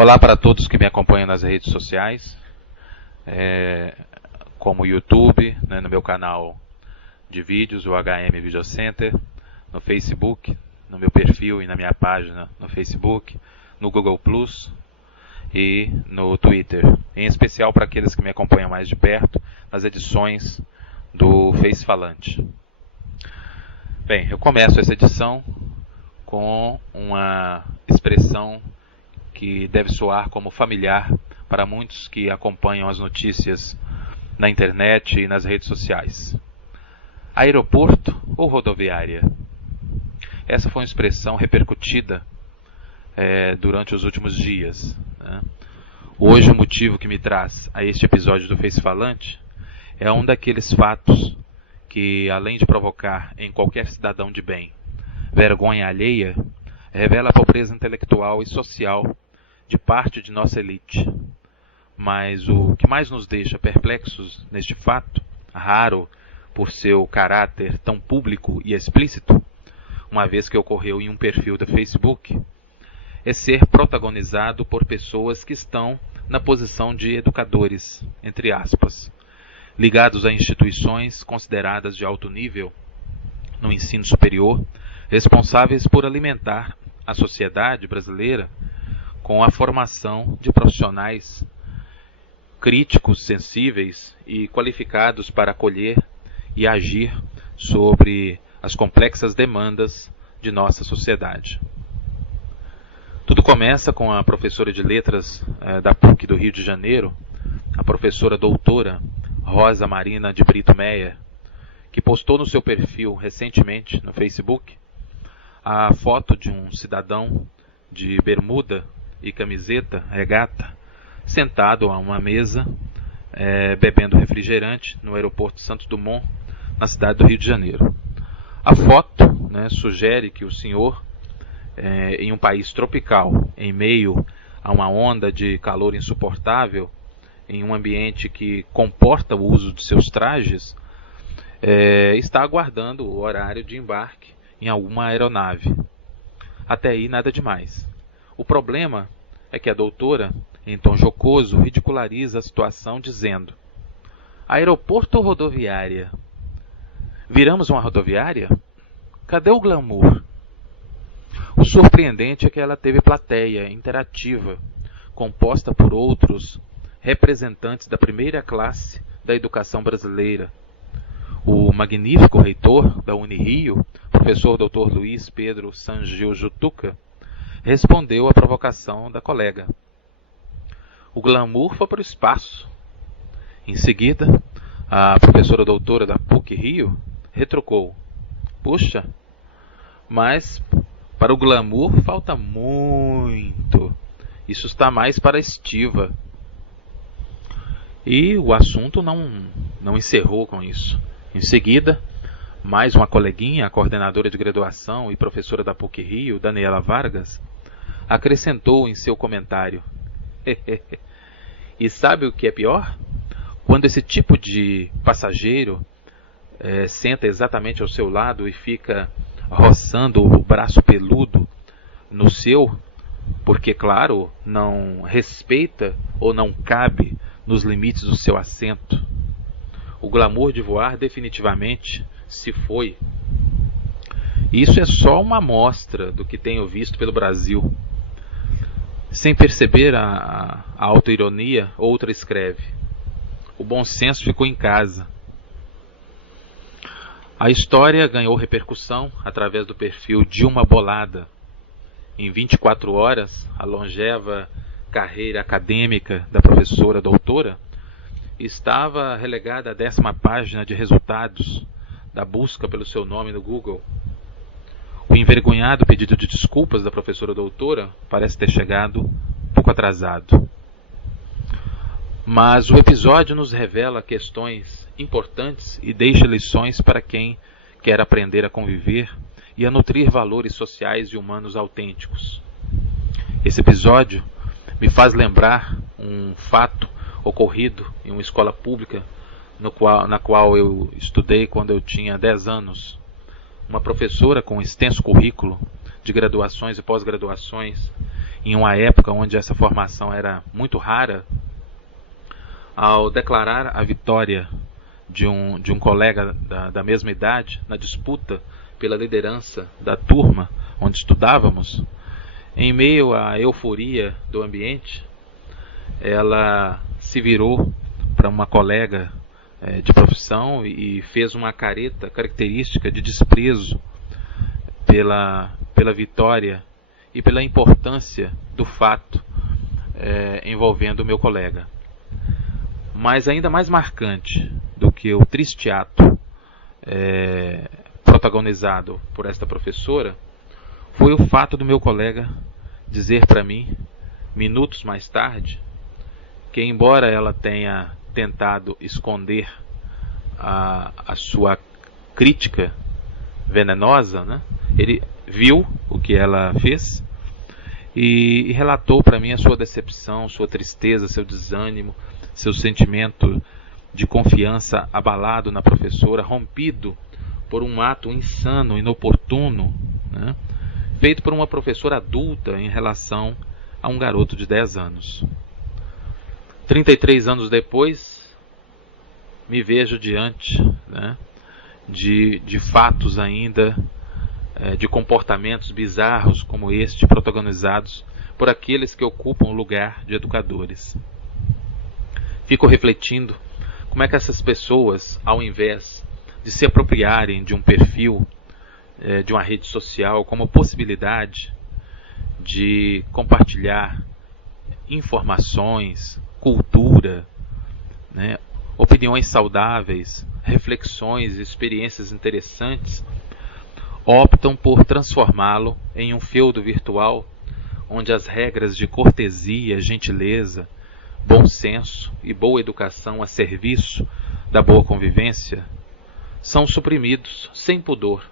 Olá para todos que me acompanham nas redes sociais, como o YouTube, no meu canal de vídeos, o HM Video Center, no Facebook, no meu perfil e na minha página no Facebook, no Google Plus e no Twitter. Em especial para aqueles que me acompanham mais de perto, nas edições do Face Falante. Bem, eu começo essa edição com uma expressão que deve soar como familiar para muitos que acompanham as notícias na internet e nas redes sociais. Aeroporto ou rodoviária? Essa foi uma expressão repercutida durante os últimos dias. Hoje o motivo que me traz a este episódio do Face Falante é um daqueles fatos que, além de provocar em qualquer cidadão de bem vergonha alheia, revela a pobreza intelectual e social de parte de nossa elite. Mas o que mais nos deixa perplexos neste fato, raro por seu caráter tão público e explícito, uma vez que ocorreu em um perfil do Facebook, é ser protagonizado por pessoas que estão na posição de educadores, entre aspas, ligados a instituições consideradas de alto nível no ensino superior, responsáveis por alimentar a sociedade brasileira com a formação de profissionais críticos, sensíveis e qualificados para acolher e agir sobre as complexas demandas de nossa sociedade. Tudo começa com a professora de letras da PUC do Rio de Janeiro, a professora doutora Rosa Marina de Brito Meyer, que postou no seu perfil recentemente no Facebook a foto de um cidadão de bermuda e camiseta, regata, sentado a uma mesa, bebendo refrigerante no aeroporto Santos Dumont, na cidade do Rio de Janeiro. A foto sugere que o senhor, em um país tropical, em meio a uma onda de calor insuportável, em um ambiente que comporta o uso de seus trajes, está aguardando o horário de embarque em alguma aeronave. Até aí nada demais. O problema é que a doutora, em tom jocoso, ridiculariza a situação dizendo: aeroporto ou rodoviária? Viramos uma rodoviária? Cadê o glamour? O surpreendente é que ela teve plateia interativa, composta por outros representantes da primeira classe da educação brasileira. O magnífico reitor da Unirio, professor Dr. Luiz Pedro Sangil Jutuca, respondeu à provocação da colega. O glamour foi para o espaço. Em seguida, a professora doutora da PUC Rio retrucou: puxa, mas para o glamour falta muito. Isso está mais para a estiva. E o assunto não encerrou com isso. Em seguida, mais uma coleguinha, a coordenadora de graduação e professora da PUC Rio, Daniela Vargas, acrescentou em seu comentário: e sabe o que é pior? Quando esse tipo de passageiro senta exatamente ao seu lado e fica roçando o braço peludo no seu, porque, claro, não respeita ou não cabe nos limites do seu assento. O glamour de voar definitivamente se foi. Isso é só uma amostra do que tenho visto pelo Brasil. Sem perceber a autoironia, outra escreve: o bom senso ficou em casa. A história ganhou repercussão através do perfil Dilma Bolada. Em 24 horas, a longeva carreira acadêmica da professora doutora estava relegada à 10ª página de resultados da busca pelo seu nome no Google. O envergonhado pedido de desculpas da professora doutora parece ter chegado pouco atrasado. Mas o episódio nos revela questões importantes e deixa lições para quem quer aprender a conviver e a nutrir valores sociais e humanos autênticos. Esse episódio me faz lembrar um fato ocorrido em uma escola pública na qual eu estudei quando eu tinha 10 anos. Uma professora com um extenso currículo de graduações e pós-graduações em uma época onde essa formação era muito rara, ao declarar a vitória de um colega da mesma idade na disputa pela liderança da turma onde estudávamos, em meio à euforia do ambiente, ela se virou para uma colega de profissão e fez uma careta característica de desprezo pela vitória e pela importância do fato envolvendo o meu colega. Mas ainda mais marcante do que o triste ato protagonizado por esta professora foi o fato do meu colega dizer para mim, minutos mais tarde, que embora ela tenha tentado esconder a sua crítica venenosa, né, ele viu o que ela fez e relatou para mim a sua decepção, sua tristeza, seu desânimo, seu sentimento de confiança abalado na professora, rompido por um ato insano, inoportuno, né, feito por uma professora adulta em relação a um garoto de 10 anos. 33 anos depois, me vejo diante, né, de fatos ainda, de comportamentos bizarros como este, protagonizados por aqueles que ocupam o lugar de educadores. Fico refletindo como é que essas pessoas, ao invés de se apropriarem de um perfil, de uma rede social, como possibilidade de compartilhar informações, cultura, né, opiniões saudáveis, reflexões e experiências interessantes, optam por transformá-lo em um feudo virtual, onde as regras de cortesia, gentileza, bom senso e boa educação a serviço da boa convivência são suprimidos sem pudor,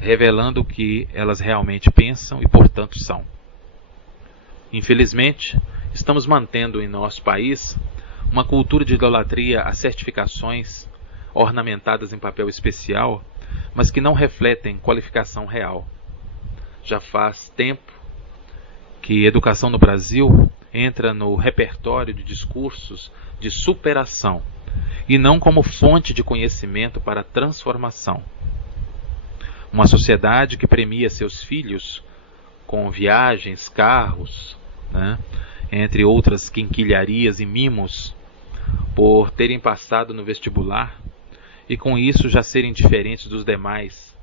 revelando o que elas realmente pensam e, portanto, são. Infelizmente, estamos mantendo em nosso país uma cultura de idolatria a certificações ornamentadas em papel especial, mas que não refletem qualificação real. Já faz tempo que educação no Brasil entra no repertório de discursos de superação e não como fonte de conhecimento para transformação. Uma sociedade que premia seus filhos com viagens, carros, né, entre outras quinquilharias e mimos, por terem passado no vestibular e com isso já serem diferentes dos demais,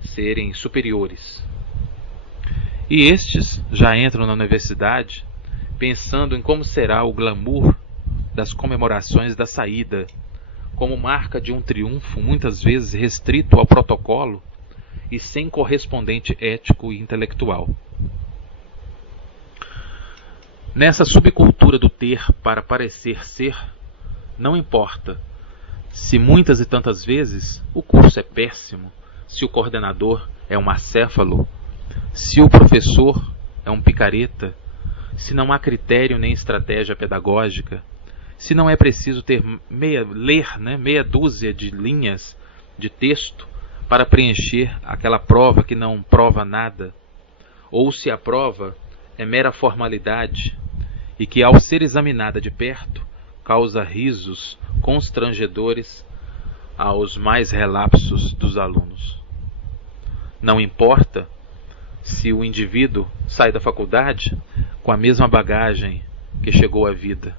serem superiores. E estes já entram na universidade pensando em como será o glamour das comemorações da saída, como marca de um triunfo muitas vezes restrito ao protocolo e sem correspondente ético e intelectual. Nessa subcultura do ter para parecer ser, não importa se muitas e tantas vezes o curso é péssimo, se o coordenador é um acéfalo, se o professor é um picareta, se não há critério nem estratégia pedagógica, se não é preciso ler meia dúzia de linhas de texto para preencher aquela prova que não prova nada, ou se a prova é mera formalidade e que, ao ser examinada de perto, causa risos constrangedores aos mais relapsos dos alunos. Não importa se o indivíduo sai da faculdade com a mesma bagagem que chegou à vida.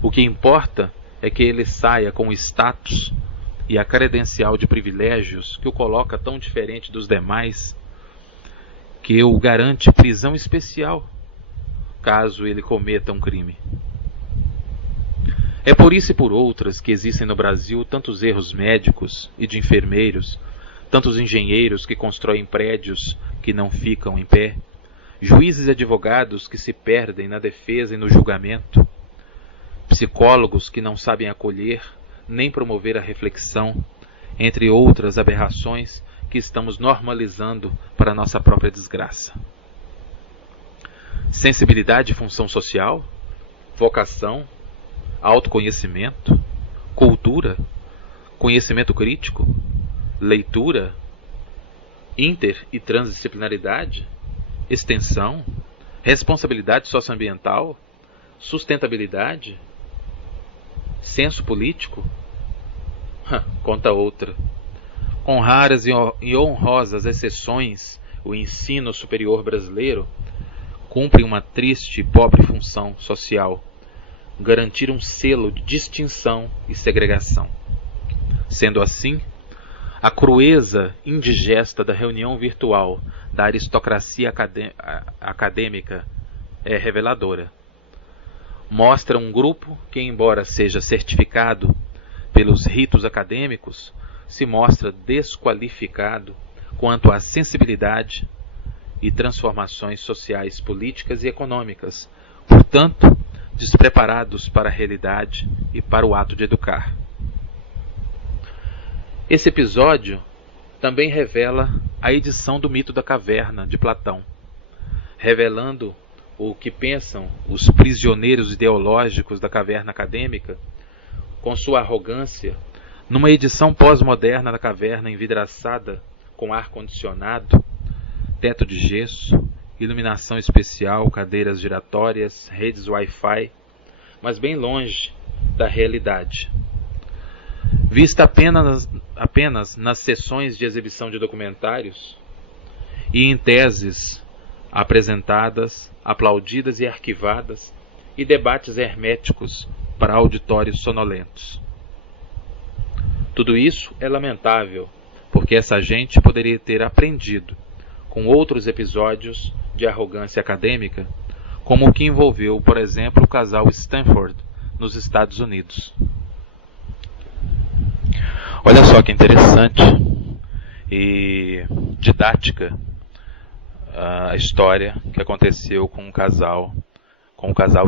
O que importa é que ele saia com o status e a credencial de privilégios que o coloca tão diferente dos demais, que o garante prisão especial caso ele cometa um crime. É por isso e por outras que existem no Brasil tantos erros médicos e de enfermeiros, tantos engenheiros que constroem prédios que não ficam em pé, juízes e advogados que se perdem na defesa e no julgamento, psicólogos que não sabem acolher nem promover a reflexão, entre outras aberrações que estamos normalizando para nossa própria desgraça. Sensibilidade e função social, vocação, autoconhecimento, cultura, conhecimento crítico, leitura, inter e transdisciplinaridade, extensão, responsabilidade socioambiental, sustentabilidade, senso político? Conta outra. Com raras e honrosas exceções, o ensino superior brasileiro cumpre uma triste e pobre função social: garantir um selo de distinção e segregação. Sendo assim, a crueza indigesta da reunião virtual da aristocracia acadêmica é reveladora. Mostra um grupo que, embora seja certificado pelos ritos acadêmicos, se mostra desqualificado quanto à sensibilidade e transformações sociais, políticas e econômicas, portanto, despreparados para a realidade e para o ato de educar. Esse episódio também revela a edição do mito da caverna de Platão, revelando o que pensam os prisioneiros ideológicos da caverna acadêmica, com sua arrogância, numa edição pós-moderna da caverna envidraçada com ar-condicionado, teto de gesso, iluminação especial, cadeiras giratórias, redes Wi-Fi, mas bem longe da realidade. Vista apenas nas sessões de exibição de documentários e em teses apresentadas, aplaudidas e arquivadas, e debates herméticos para auditórios sonolentos. Tudo isso é lamentável, porque essa gente poderia ter aprendido com outros episódios de arrogância acadêmica, como o que envolveu, por exemplo, o casal Stanford nos Estados Unidos. Olha só que interessante e didática a história que aconteceu com o casal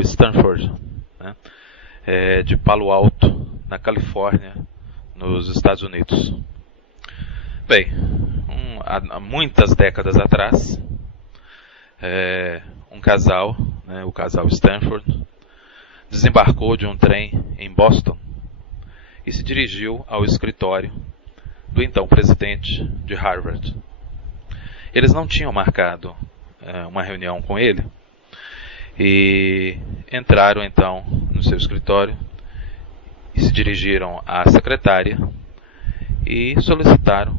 Stanford, né, de Palo Alto, na Califórnia, nos Estados Unidos. Bem, há muitas décadas atrás, um casal, né, o casal Stanford, desembarcou de um trem em Boston e se dirigiu ao escritório do então presidente de Harvard. Eles não tinham marcado uma reunião com ele e entraram então no seu escritório e se dirigiram à secretária e solicitaram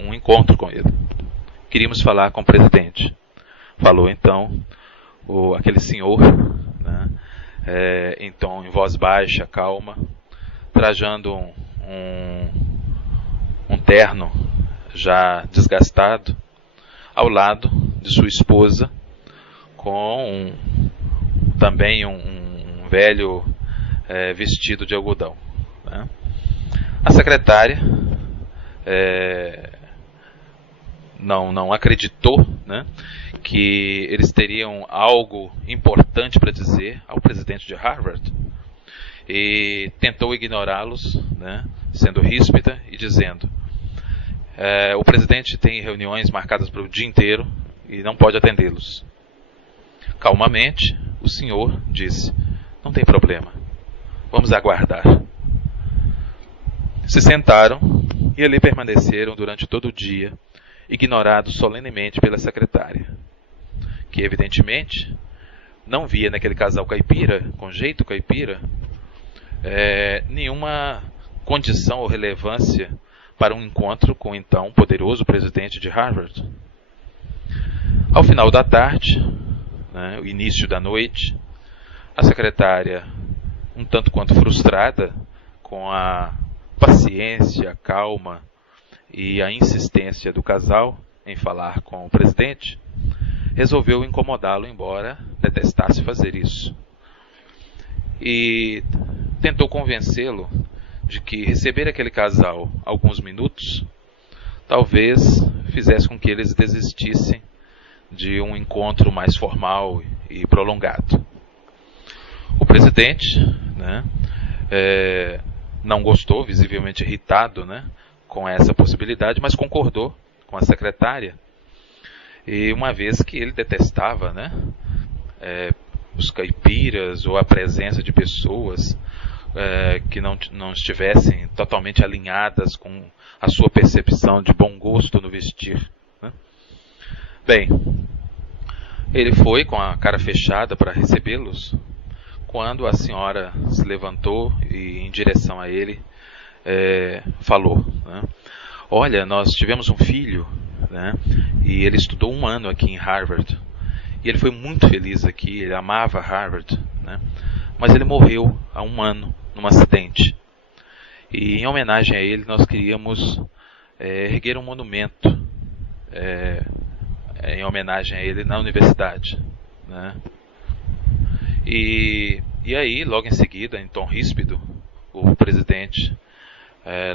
um encontro com ele. Queríamos falar com o presidente. Falou então aquele senhor, né, então em voz baixa, calma, trajando um terno já desgastado, ao lado de sua esposa, com também um velho vestido de algodão, né? A secretária não acreditou, né, que eles teriam algo importante para dizer ao presidente de Harvard e tentou ignorá-los, né, sendo ríspida e dizendo: o presidente tem reuniões marcadas para o dia inteiro e não pode atendê-los. Calmamente, o senhor disse: não tem problema, vamos aguardar. Se sentaram e ali permaneceram durante todo o dia, ignorados solenemente pela secretária, que evidentemente não via naquele casal caipira, com jeito caipira, nenhuma condição ou relevância para um encontro com o então poderoso presidente de Harvard. Ao final da tarde, né, o início da noite, a secretária, um tanto quanto frustrada com a paciência, a calma e a insistência do casal em falar com o presidente, resolveu incomodá-lo, embora detestasse fazer isso. E tentou convencê-lo de que receber aquele casal alguns minutos talvez fizesse com que eles desistissem de um encontro mais formal e prolongado. O presidente, né, não gostou, visivelmente irritado, né, com essa possibilidade, mas concordou com a secretária. E uma vez que ele detestava, né, os caipiras ou a presença de pessoas que não estivessem totalmente alinhadas com a sua percepção de bom gosto no vestir, né? Bem, Ele foi com a cara fechada para recebê-los, quando a senhora se levantou e, em direção a ele, falou, né? Olha, nós tivemos um filho, né? E ele estudou 1 ano aqui em Harvard. E ele foi muito feliz aqui, ele amava Harvard, né? Mas ele morreu há 1 ano, num acidente. E em homenagem a ele, nós queríamos erguer um monumento em homenagem a ele na universidade, né? E aí, logo em seguida, em tom ríspido, o presidente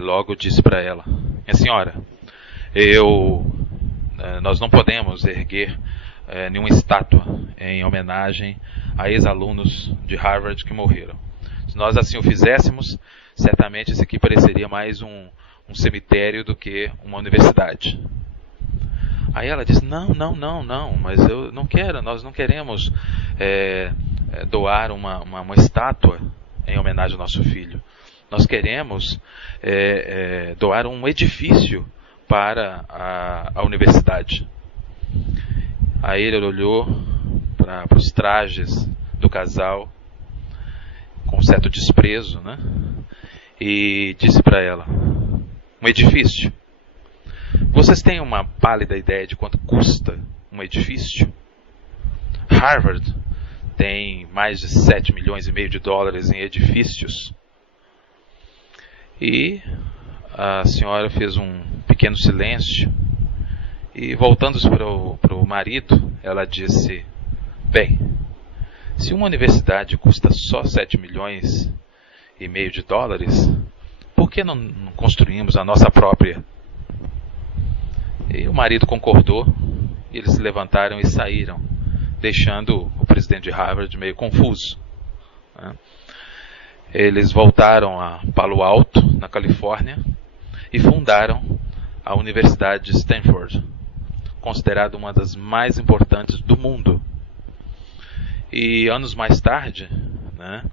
logo disse para ela: minha senhora, nós não podemos erguer nenhuma estátua em homenagem a ex-alunos de Harvard que morreram. Se nós assim o fizéssemos, certamente esse aqui pareceria mais um cemitério do que uma universidade. Aí ela disse: não, mas eu não quero, nós não queremos doar uma estátua em homenagem ao nosso filho. Nós queremos doar um edifício para a universidade. Aí ele olhou para os trajes do casal com certo desprezo, né? E disse para ela: um edifício? Vocês têm uma pálida ideia de quanto custa um edifício? Harvard tem mais de 7,5 milhões de dólares em edifícios. E a senhora fez um pequeno silêncio e, voltando-se para o marido, ela disse: bem, se uma universidade custa só 7,5 milhões de dólares, por que não construímos a nossa própria? E o marido concordou, e eles se levantaram e saíram, deixando o presidente de Harvard meio confuso, né? Eles voltaram a Palo Alto, na Califórnia, e fundaram a Universidade de Stanford, considerada uma das mais importantes do mundo. E anos mais tarde, né,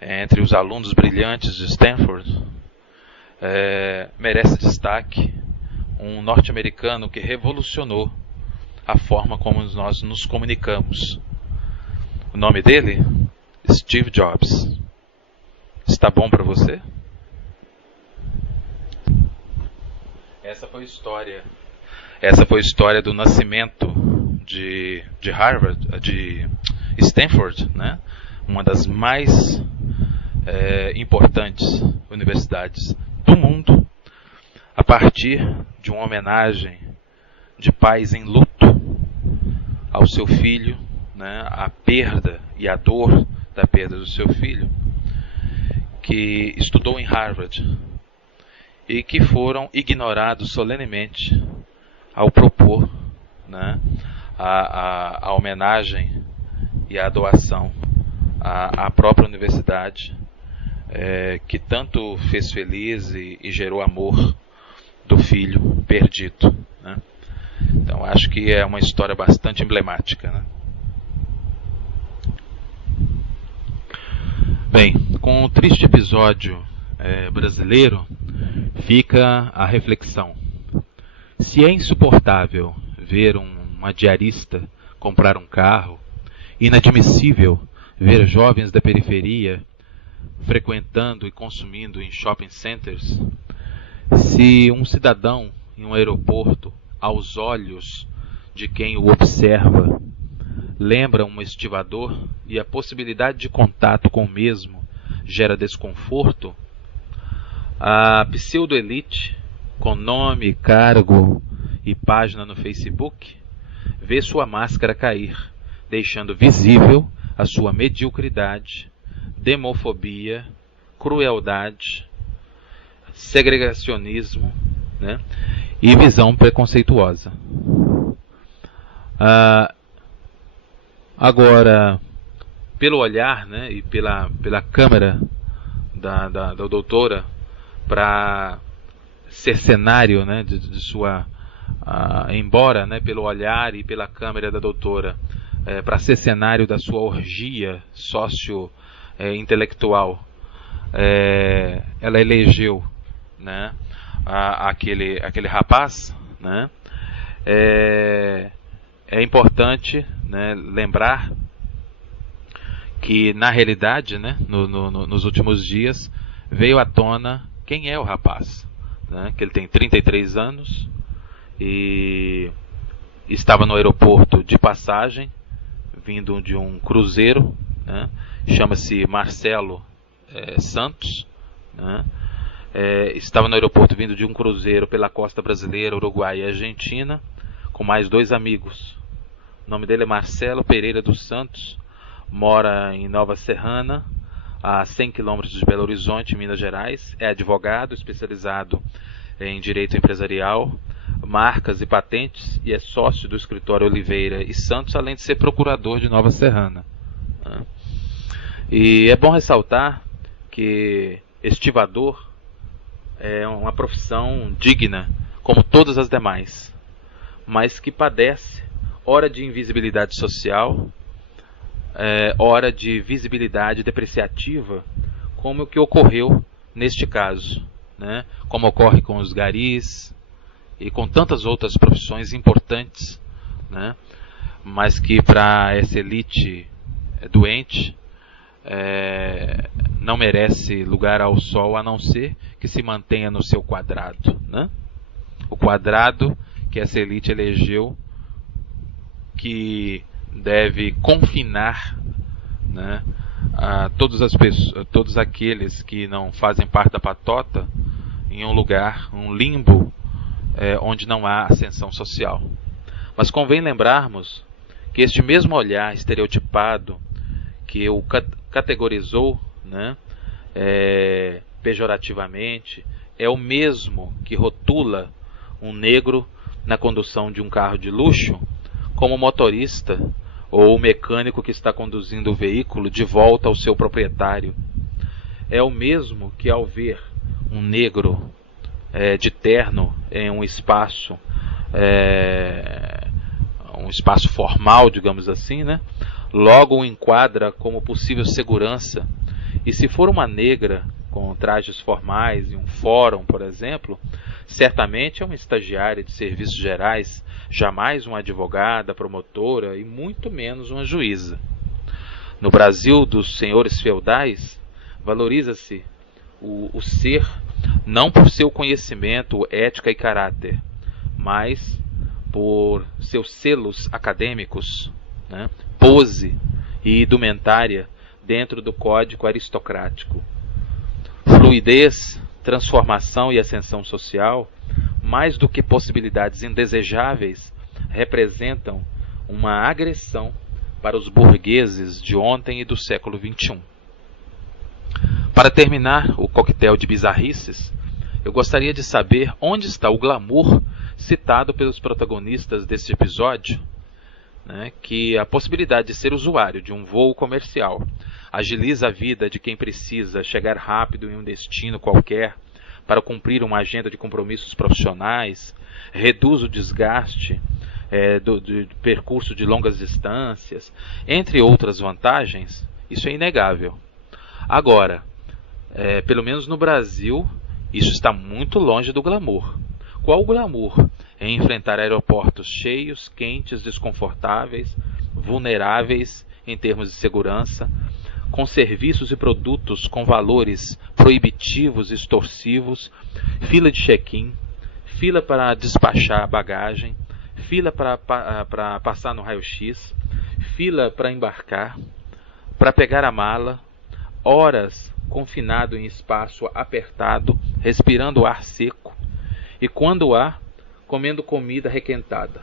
entre os alunos brilhantes de Stanford, merece destaque um norte-americano que revolucionou a forma como nós nos comunicamos. O nome dele? Steve Jobs. Está bom para você? Essa foi a história do nascimento de Harvard, de Stanford, né? Uma das mais importantes universidades do mundo, a partir de uma homenagem de pais em luto ao seu filho, né? A perda e a dor da perda do seu filho, que estudou em Harvard e que foram ignorados solenemente ao propor, né, a homenagem e a doação à própria universidade, que tanto fez feliz e gerou amor do filho perdido, né? Então acho que é uma história bastante emblemática, né? Bem, com o triste episódio brasileiro, fica a reflexão. Se é insuportável ver uma diarista comprar um carro, inadmissível ver jovens da periferia frequentando e consumindo em shopping centers, se um cidadão em um aeroporto, aos olhos de quem o observa, lembra um estivador e a possibilidade de contato com o mesmo gera desconforto, a pseudo-elite, com nome, cargo e página no Facebook, vê sua máscara cair, deixando visível a sua mediocridade, demofobia, crueldade, segregacionismo, né, e visão preconceituosa. Agora, pelo olhar, né, e pela câmera da doutora, para ser cenário, né, de sua... embora, né, pelo olhar e pela câmera da doutora, para ser cenário da sua orgia socio-intelectual, ela elegeu, né, aquele rapaz, né? É importante né, lembrar que, na realidade, né, nos últimos dias, veio à tona quem é o rapaz. Né, que ele tem 33 anos e estava no aeroporto de passagem, vindo de um cruzeiro, né, chama-se Marcelo Santos, né, estava no aeroporto vindo de um cruzeiro pela costa brasileira, Uruguai e Argentina, com mais 2 amigos. O nome dele é Marcelo Pereira dos Santos, mora em Nova Serrana, a 100 quilômetros de Belo Horizonte, Minas Gerais. É advogado especializado em direito empresarial, marcas e patentes, e é sócio do escritório Oliveira e Santos, além de ser procurador de Nova Serrana. E é bom ressaltar que estivador é uma profissão digna, como todas as demais, mas que padece ora de invisibilidade social, ora de visibilidade depreciativa, como o que ocorreu neste caso, né? Como ocorre com os garis e com tantas outras profissões importantes, né? Mas que para essa elite doente não merece lugar ao sol, a não ser que se mantenha no seu quadrado, né? O quadrado que essa elite elegeu, que deve confinar, né, a todos aqueles que não fazem parte da patota em um lugar, um limbo, onde não há ascensão social. Mas convém lembrarmos que este mesmo olhar estereotipado que o categorizou, né, pejorativamente, é o mesmo que rotula um negro na condução de um carro de luxo como motorista ou o mecânico que está conduzindo o veículo de volta ao seu proprietário. É o mesmo que, ao ver um negro de terno em um espaço formal, digamos assim, né, logo o enquadra como possível segurança. E se for uma negra com trajes formais em um fórum, por exemplo, certamente é uma estagiária de serviços gerais, jamais uma advogada, promotora e muito menos uma juíza. No Brasil dos senhores feudais, valoriza-se o ser não por seu conhecimento, ética e caráter, mas por seus selos acadêmicos, né, pose e indumentária dentro do código aristocrático. Fluidez, transformação e ascensão social, mais do que possibilidades indesejáveis, representam uma agressão para os burgueses de ontem e do século XXI. Para terminar o coquetel de bizarrices, eu gostaria de saber onde está o glamour citado pelos protagonistas deste episódio, né, que a possibilidade de ser usuário de um voo comercial agiliza a vida de quem precisa chegar rápido em um destino qualquer para cumprir uma agenda de compromissos profissionais, reduz o desgaste do percurso de longas distâncias, entre outras vantagens. Isso é inegável. Agora, pelo menos no Brasil, isso está muito longe do glamour. Qual o glamour em enfrentar aeroportos cheios, quentes, desconfortáveis, vulneráveis em termos de segurança, com serviços e produtos com valores proibitivos e extorsivos, fila de check-in, fila para despachar a bagagem, fila para passar no raio-x, fila para embarcar, para pegar a mala, horas confinado em espaço apertado, respirando ar seco, e quando há, comendo comida requentada.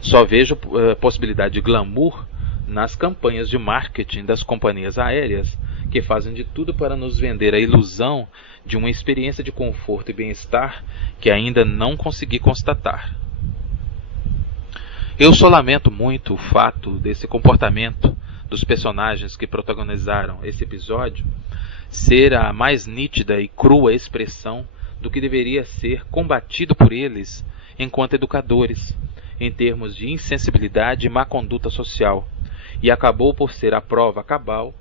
Só vejo possibilidade de glamour nas campanhas de marketing das companhias aéreas, que fazem de tudo para nos vender a ilusão de uma experiência de conforto e bem-estar que ainda não consegui constatar. Eu só lamento muito o fato desse comportamento dos personagens que protagonizaram esse episódio ser a mais nítida e crua expressão do que deveria ser combatido por eles enquanto educadores, em termos de insensibilidade e má conduta social, e acabou por ser a prova cabal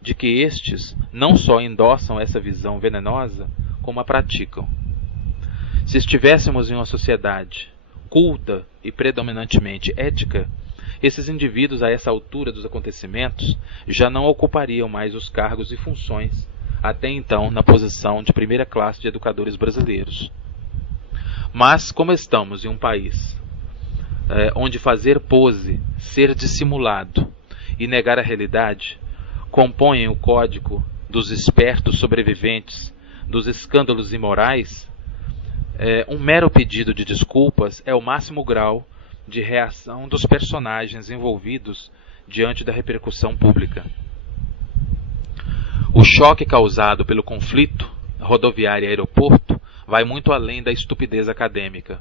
de que estes não só endossam essa visão venenosa, como a praticam. Se estivéssemos em uma sociedade culta e predominantemente ética, esses indivíduos, a essa altura dos acontecimentos, já não ocupariam mais os cargos e funções até então na posição de primeira classe de educadores brasileiros. Mas, como estamos em um país onde fazer pose, ser dissimulado e negar a realidade compõem o código dos espertos sobreviventes dos escândalos imorais, um mero pedido de desculpas é o máximo grau de reação dos personagens envolvidos diante da repercussão pública. O choque causado pelo conflito rodoviário-aeroporto vai muito além da estupidez acadêmica.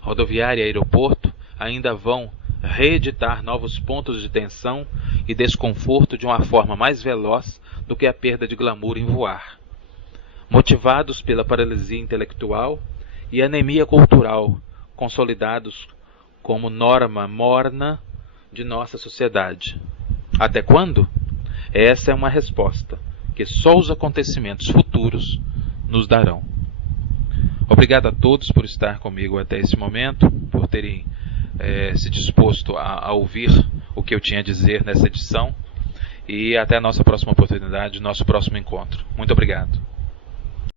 Rodoviária e aeroporto ainda vão reeditar novos pontos de tensão e desconforto de uma forma mais veloz do que a perda de glamour em voar. Motivados pela paralisia intelectual e anemia cultural, consolidados como norma morna de nossa sociedade. Até quando? Essa é uma resposta que só os acontecimentos futuros nos darão. Obrigado a todos por estar comigo até esse momento, por terem se disposto a ouvir o que eu tinha a dizer nessa edição, e até a nossa próxima oportunidade, nosso próximo encontro. Muito obrigado.